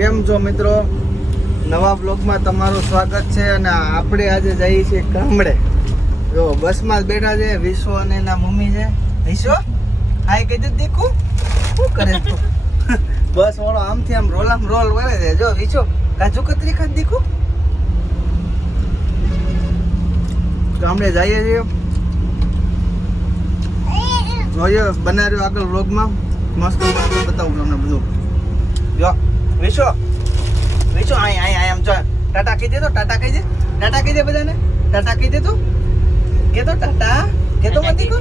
કેમ છો મિત્રો? નવા બ્લોગમાં તમારું સ્વાગત છે. અને આપણે આજે જઈએ છીએ ગામડે. જો બસમાં જ બેઠા છે વિશ્વ અને એના મમ્મી છે. વિશ્વ હાય કહી દે દેખું શું કરે તું? બસ વાળો આમથી આમ રોલ કરે છે. જો વિશ્વ કાજુ કતરી ખાત દેખું. ગામડે જઈએ છીએ. જોઈએ બનાવ્યો આગળ વ્લોગમાં મસ્ત બતાવું તમને બધું. જો વિશો આય આમ જો ટાટા કહી દે તો ટાટા કહી દે બધાને ટાટા કહી દે તો કે તો ટાટા કે તો મત કો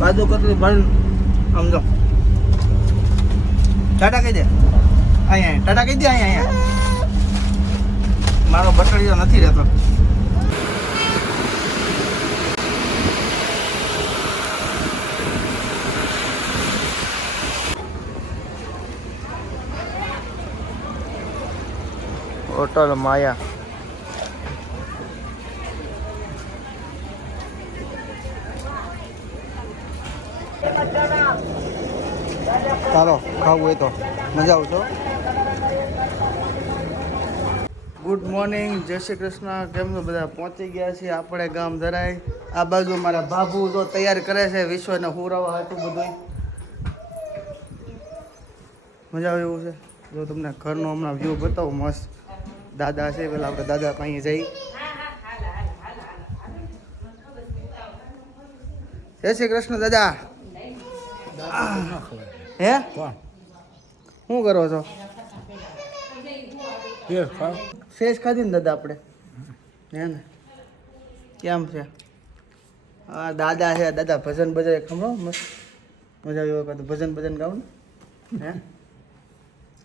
કાદુ કતરી બન આમ જો ટાટા કહી દે આય ટાટા કહી દે આય મારો બટડીયો નથી રહેતો. હોટલ માયા ચાલો ખાવું હોય તો મજા આવશો. ગુડ મોર્નિંગ, જય શ્રી કૃષ્ણ. કેમ છો બધા? પહોંચી ગયા છીએ આપણે ગામ ધરાય. આ બાજુ મારા બાબુ તો તૈયાર કરે છે વિશ્વને હુરાવા હતું બધું. મજા આવે એવું છે. જો તમને ઘરનો હમણાં વ્યૂ બતાવું મસ્ત. દાદા છે પેલા આપણે દાદા પાસે જઈ. જય શ્રી કૃષ્ણ દાદા. હે શું કરો છો? ફેસ ખાધી ને દાદા આપણે હે ને? કેમ છે? હા દાદા છે. દાદા ભજન બજાય ખમણો મસ્ત મજા આવ્યો. કાં ભજન ગાવ ને હે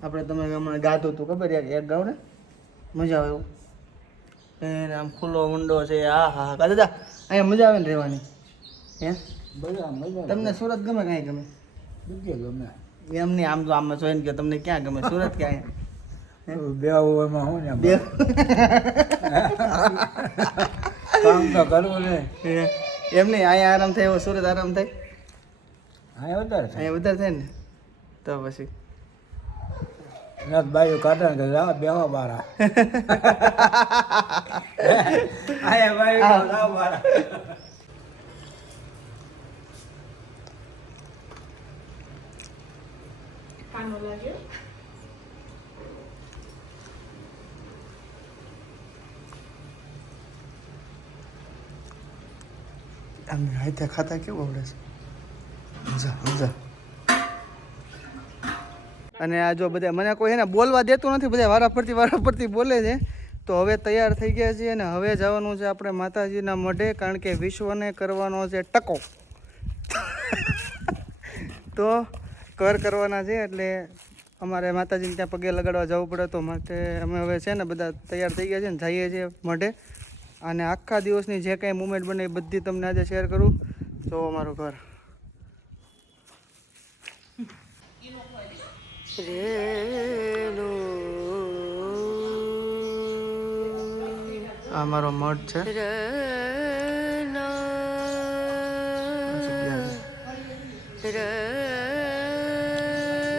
આપણે તમે હમણાં ગાતું હતું ખબર યાર એક ગાવ ને મજા આવે એવું. એને આમ ખુલ્લો ઊંડો છે. હા હા હા દાદા અહીંયા મજા આવે ને રહેવાની હે? તમને સુરત ગમે કાંઈ ગમે? એમ નહીં આમ તો આમ જોઈને કે તમને ક્યાં ગમે સુરત ક્યાં? બે ઓવરમાં હું ને કામ તો કરવું ને એમ નહીં અહીંયા આરામ થાય એવો સુરત આરામ થાય? અહીંયા વધારે થાય ને તો પછી બાયું કાઢે ને બેવા બારા આયા બાયું બારા આમ હાથે ખાતા કેવું આવડે છે? સમજા. અને આ જો બધા મને કોઈ એને બોલવા દેતું નથી. બધા વારા ફરતી બોલે છે. તો હવે તૈયાર થઈ ગયા છીએ અને હવે જવાનું છે આપણે માતાજીના મઢે. કારણ કે વિશ્વને કરવાનો છે ટકો. તો કરવાના છે એટલે અમારે માતાજીને ત્યાં પગે લગાડવા જવું પડે. તો માટે અમે હવે છે ને બધા તૈયાર થઈ ગયા છે ને જઈએ છીએ મઢે. અને આખા દિવસની જે કાંઈ મુમેન્ટ બને એ બધી તમને આજે શેર કરું. જો અમારું ઘર આ મારો મઠ છે.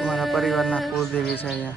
અમારા પરિવારના કુળદેવી છે અહીંયા.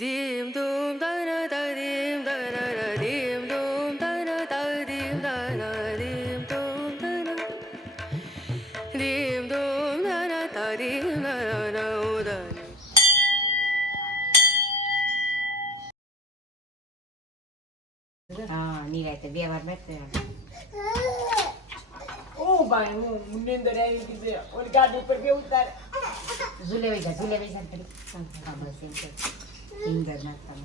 Dim dum da da da dim da da da dim dum da da da dim da da dim dum da da dim dum da da da dim da da da. હા નિરાતે બે વાર બેઠે. ઓ ભાઈ હું મુંડેન્દર આવી કીધે ઓલી ગાડી પર બે ઉતાર ઝૂલે વઈ જા કરી હા બસ એમ તો સિંગર નાખતા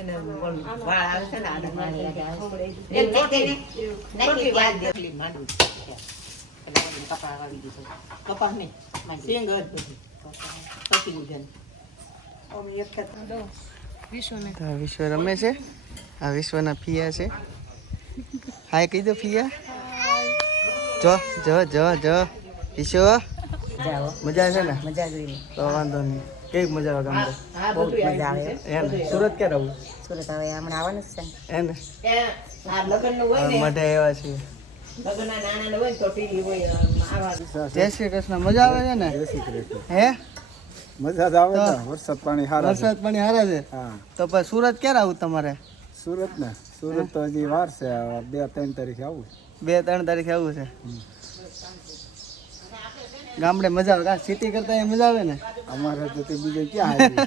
એને બોલ વાળ આવે છે ને આડા મારી આવે એક ચોટી ને નકી યાદ દેખલી માંડું એટલે કપા આવી ગયું કપા નહીં સિંગર પછી લીધે તો આ વિશ્વ રમે છે. આ વિશ્વના ફિયા છે. હાય કહી દો ફિયા. જો જો જો જો વિશ્વ જાઓ મજા છે ને? મજા જોઈને તો વાંધો નહીં. કેવી મજા આવે ગામડે? બહુ જ મજા આવે એમ સુરત ક્યારે આવું? સુરત હવે હમણાં આવવાનું જ છે ને. એને લગ્નનું હોય ને મઢે આવ્યા છીએ. લગ્નના નાના હોય તો ટીવી હોય આવા જય શ્રી કૃષ્ણ. મજા આવે છે ને? હે મજા જ આવે ને વરસાદ પાણી સારા વરસાદ પાણી હારા છે. હા તો પછી સુરત ક્યારે આવું તમારે? સુરત ને સુરત તો હજી વાર છે 2-3 તારીખે આવું 2-3 તારીખે આવું છે. ગામડે મજા આવે. સિટી કરતા એ મજા આવે ને? અમારે તો તે બીજે ક્યાં આવી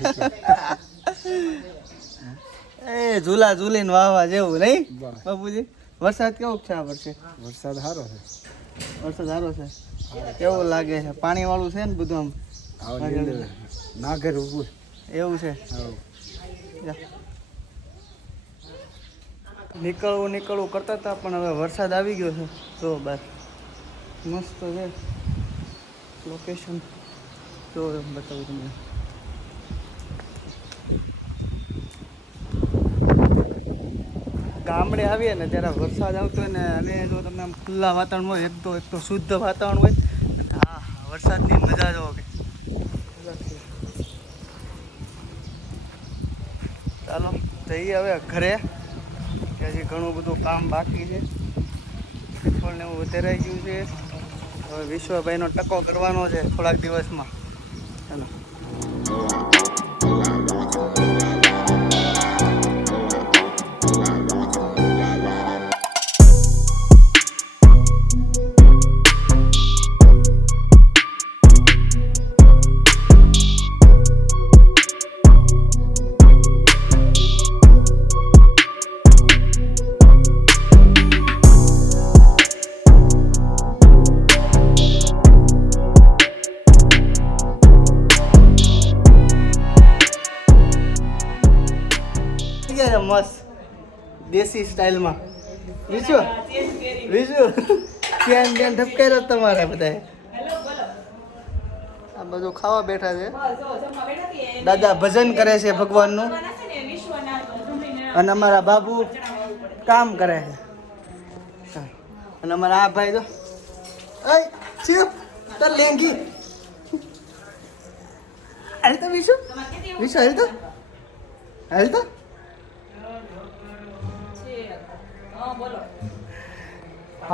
એ ઝૂલા ઝૂલીને વાવા જેવું નહીં બસ. બાપુજી? વરસાદ કેવો છે આ વર્ષે? વરસાદ સારો છે વરસાદ સારો છે. કેવું લાગે છે? પાણી વાળું છે ને બધું આમ? આવું લીલું. નાગર ઊભું એવું છે. આવું. જા. નીકળવું કરતા હતા પણ હવે વરસાદ આવી ગયો છે. જો બસ મસ્ત છે લોકેશન. જો બતાવું તમને. ગામડે આવીએ ને ત્યારે વરસાદ આવતો હોય ને અને જો તમે આમ ખુલ્લા વાતાવરણ હોય એક તો શુદ્ધ વાતાવરણ હોય. હા વરસાદની મજા જો કે. ચાલો જઈએ હવે ઘરે. કે હજી ઘણું બધું કામ બાકી છે. પેટ્રોલ ને એવું વધારાઈ ગયું છે. હવે વિશ્વભાઈનો ટકો કરવાનો છે થોડાક દિવસમાં. ચાલો મસ્ત દેશી સ્ટાઇલમાં. વિશ્વ ત્યાં ઢપકાઈ તમારે બધાએ. આ બધું ખાવા બેઠા છે. દાદા ભજન કરે છે ભગવાનનું અને અમારા બાબુ કામ કરે છે. અને અમારા આ ભાઈ તો તાર લેંગી હાલ તો વિશ્વ હાલ તો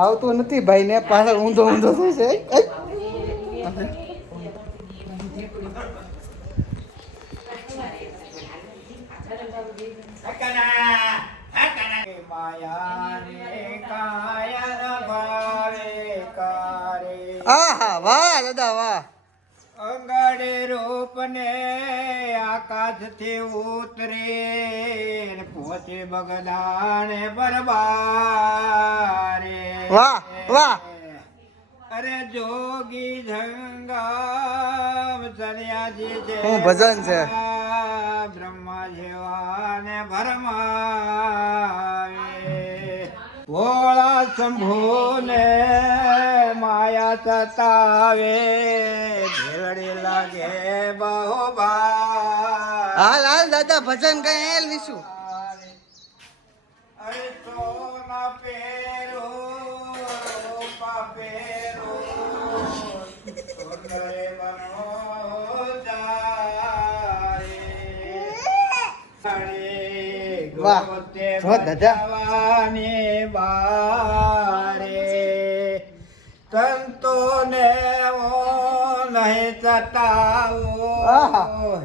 આવતું નથી ભાઈ ને પાછળ ઊંધો થશે. આહા વાહ દાદા વાહ. અંગાડે રૂપને આકાશથી ઉતરે પહોંચે બગદાને બરબારે. વાહ વાહ. અરે જોગી જંગમ સન્યાસી છે શું ભજન છે. બ્રહ્મા જેવાને ભરમાવે ભોળા શંભુને માયા સતાવે ભેળડી લાગે બહુ હાલ હાલ દાદા ભજન કઈ હેલ વિશુ. અરે સોના પેરો રૂપા પેરો સુંદરે બનો વાહ જો દાદા. બારે સંતોને નહીં સતાવો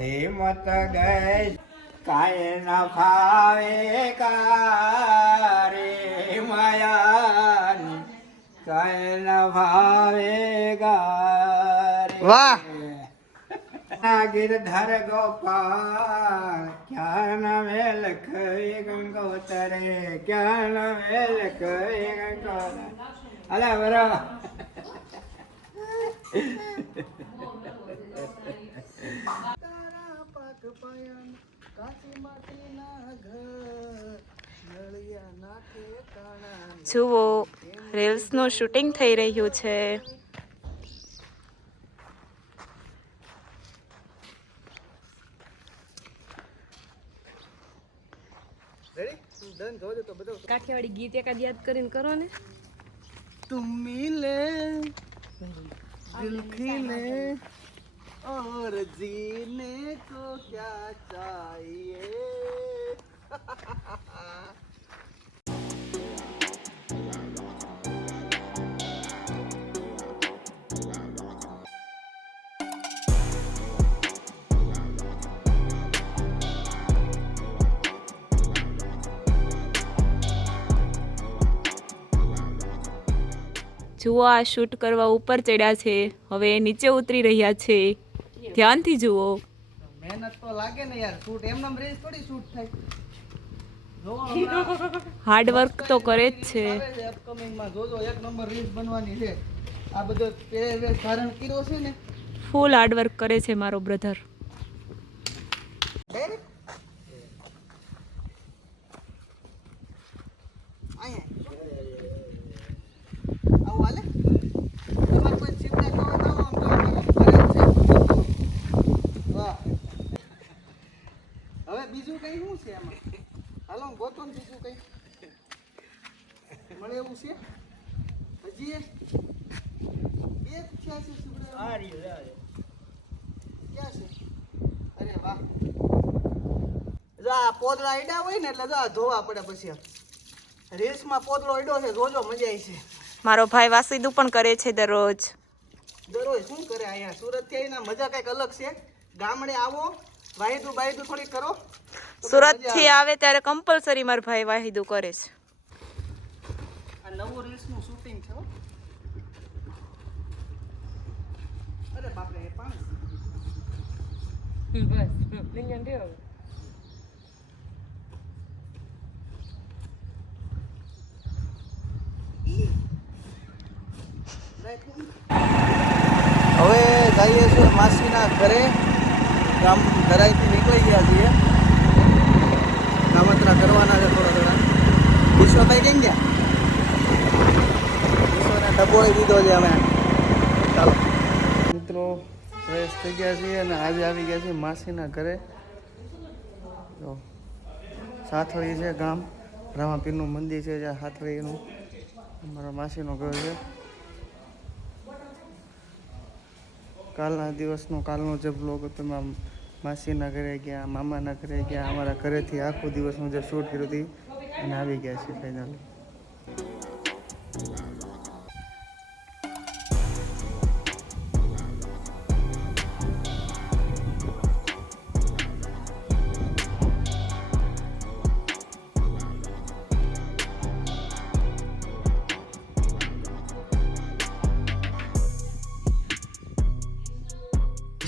હિંમત ગઈ કાય ના ફાવે કારે માયાની કાય ના ફાવે ગારે. વાહ. गिरधर गोपाल क्या नाम है लखई गंगोतरे क्या नाम है लखई गंगोतरे. अरे बराबर જુઓ રીલ્સનું શૂટિંગ થઈ રહ્યું છે. રેડી ડન જોજો તો બધું કાઠિયાવાડી ગીત એકાદ યાદ કરીને કરો ને. तुम मिले दिल खिले और जीने को क्या चाहिए જુઓ આ શૂટ કરવા ઉપર ચડ્યા છે, હવે નીચે ઉતરી રહ્યા છે. ધ્યાનથી જુઓ. મહેનત તો લાગે ને યાર શૂટ એમનેમ રેસ થોડી શૂટ થાય હાર્ડ વર્ક તો કરે જ છે. અપકમિંગ માં જોજો એક નંબર રીલ્સ બનવાની છે આ બધો પહેરવેશ ધારણ કર્યો છે ને ફૂલ હાર્ડ વર્ક કરે છે મારો બ્રધર. આવું હાલે તમારે કોઈ ચિંતા ન હોય તો આમ તો કરે છે વાહ હવે બીજું કઈ શું છે આમાં હાલો ગોતો ને બીજું કઈ મળે એવું છે હજી એક બે થયા છે સુગડા આ રહ્યો ક્યાં છે અરે વાહ જો આ પોદળા આડ્યા હોય ને એટલે જો આ ધોવા પડે પછી રીલ્સમાં પોદળો આડ્યો છે જોજો મજા આવી છે મારો ભાઈ વાસીદુ પણ કરે છે દરરોજ. દરરોજ શું કરે અહીંયા સુરત થી આવીને મજા કઈક અલગ છે ગામડે આવો વાહિદુ થોડી કરો સુરત થી આવે ત્યારે કમ્પલસરી મારો ભાઈ વાહિદુ કરે છે. આ નવું રીલ્સ નું શૂટિંગ છે હો. અરે બાપરે એ પાણી બસ લિંગન દેવ. હવે જઈએ છીએ માસીના ઘરે ગામ ધરાઈથી નીકળી ગયા છીએ કામતરા કરવાના છે થોડા થોડા વિશ્વભાઈ કેમ ગયા વિશ્વને ડબોળી દીધો છે અમે ચાલો મિત્રો ફ્રેશ થઈ ગયા છીએ અને આજે આવી ગયા છીએ માસીના ઘરે જો સાથળી છે ગામ રામાપીરનું મંદિર છે જ્યાં સાથળીનું અમારા માસીનું ઘર છે કાલના દિવસનો કાલનો જે બ્લોગ હતો એમાં માસીના ઘરે ગયા મામાના ઘરે ગયા અમારા ઘરેથી આખો દિવસનું જે શૂટ કર્યું હતું અને આવી ગયા છે ફાઇનલી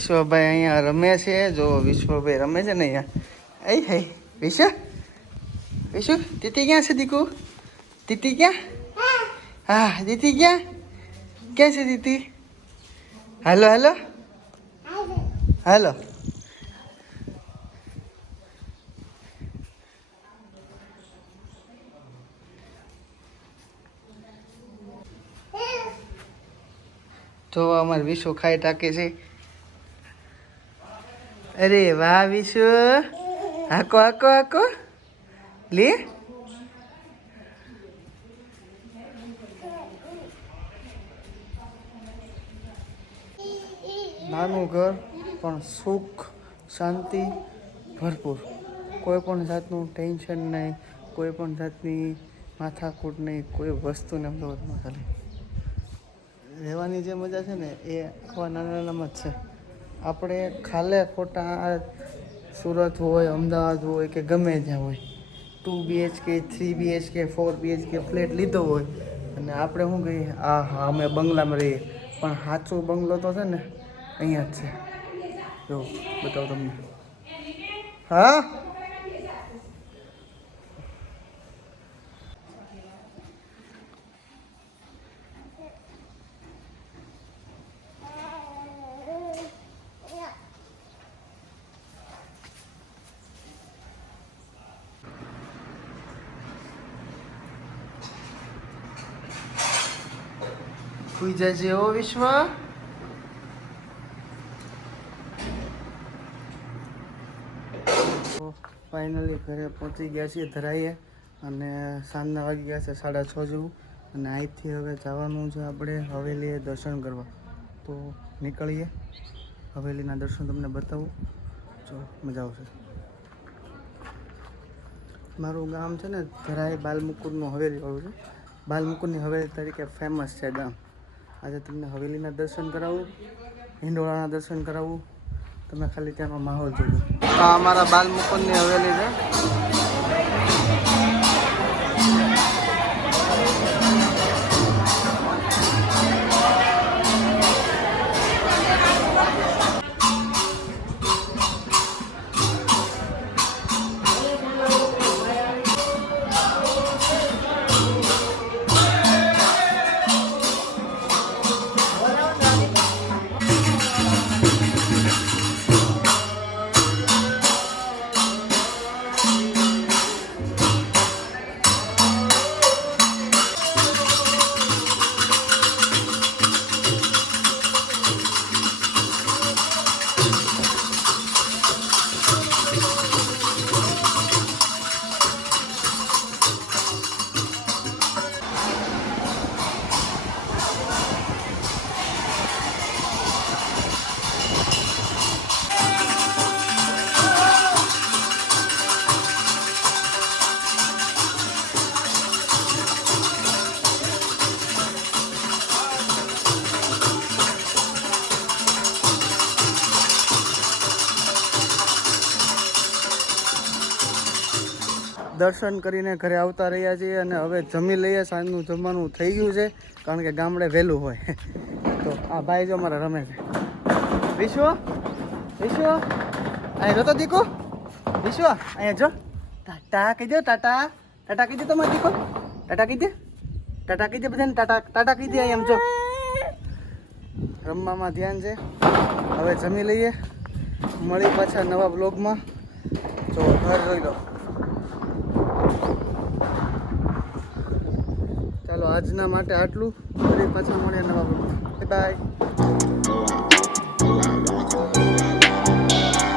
વિશ્વભાઈ અહીંયા રમે છે જો વિશ્વભાઈ રમે છે ને અહીંયા એ હે વિશ્વ દીતી ક્યાં છે દીકુ દીતી ક્યાં હા દીતી ક્યાં ક્યાં છે દીતી હાલો હાલો હાલો જો અમારે વિશ્વ ખાઈ ટાકે છે અરે વાહ વિશુ હાકો હાકો હાકો લે નાનું ઘર પણ સુખ શાંતિ ભરપૂર કોઈ પણ જાતનું ટેન્શન નહીં કોઈ પણ જાતની માથાકૂટ નહીં કોઈ વસ્તુને અમદાવાદમાં ખાલી રહેવાની જે મજા છે ને એ આવા નાના નાનામાં જ છે આપણે ખાલે ખોટા સુરત હોય અમદાવાદ હોય કે ગમે ત્યાં હોય 2 BHK 3 BHK 4 BHK ફ્લેટ લીધો હોય અને આપણે શું કહીએ આ હા અમે બંગલામાં રહીએ પણ સાચો બંગલો તો છે ને અહીંયા જ છે જો બતાવો તમને હા સુઈ જજે ઓ વિશ્વ ફાઇનલી ઘરે પહોંચી ગયા છીએ ધરાઈએ અને સાંજના વાગી ગયા છે 6:30 જેવું અને અહીંથી હવે જવાનું છે આપણે હવેલીએ દર્શન કરવા. તો નીકળીએ, હવેલીના દર્શન તમને બતાવું, જો મજા આવશે. મારું ગામ છે ને ધરાઈ બાલમુકુંદનું હવેલીવાળું છે. બાલમુકુંદની હવેલી તરીકે ફેમસ છે ગામ. આજે તમને હવેલીના દર્શન કરાવું, હિંડોળાના દર્શન કરાવું. તમે ખાલી ત્યાંનો માહોલ જોજો. આ અમારા બાલમુકુંદની હવેલી છે. દર્શન કરીને ઘરે આવતા રહ્યા છીએ અને હવે જમી લઈએ. સાંજનું જમવાનું થઈ ગયું છે કારણ કે ગામડે વહેલું હોય. તો આ ભાઈ જો અમારા રમે છે. વિશ્વ અહીંયા જોતો દીકો, વિશ્વ અહીંયા જો. ટાટા કહી દો, ટાટા ટાટા કહી દે તમારે દીકો, ટાટા કહી દે, ટાટા કહી દે બધાને, ટાટા ટાટા કહી દે. એમ જો રમવામાં ધ્યાન છે. હવે જમી લઈએ, મળી પાછા નવા બ્લોગમાં. તો ઘર જોઈ લો. ચાલો આજના માટે આટલું. ફરી પાછા મળીએ નવા બ્લોગમાં. Bye bye.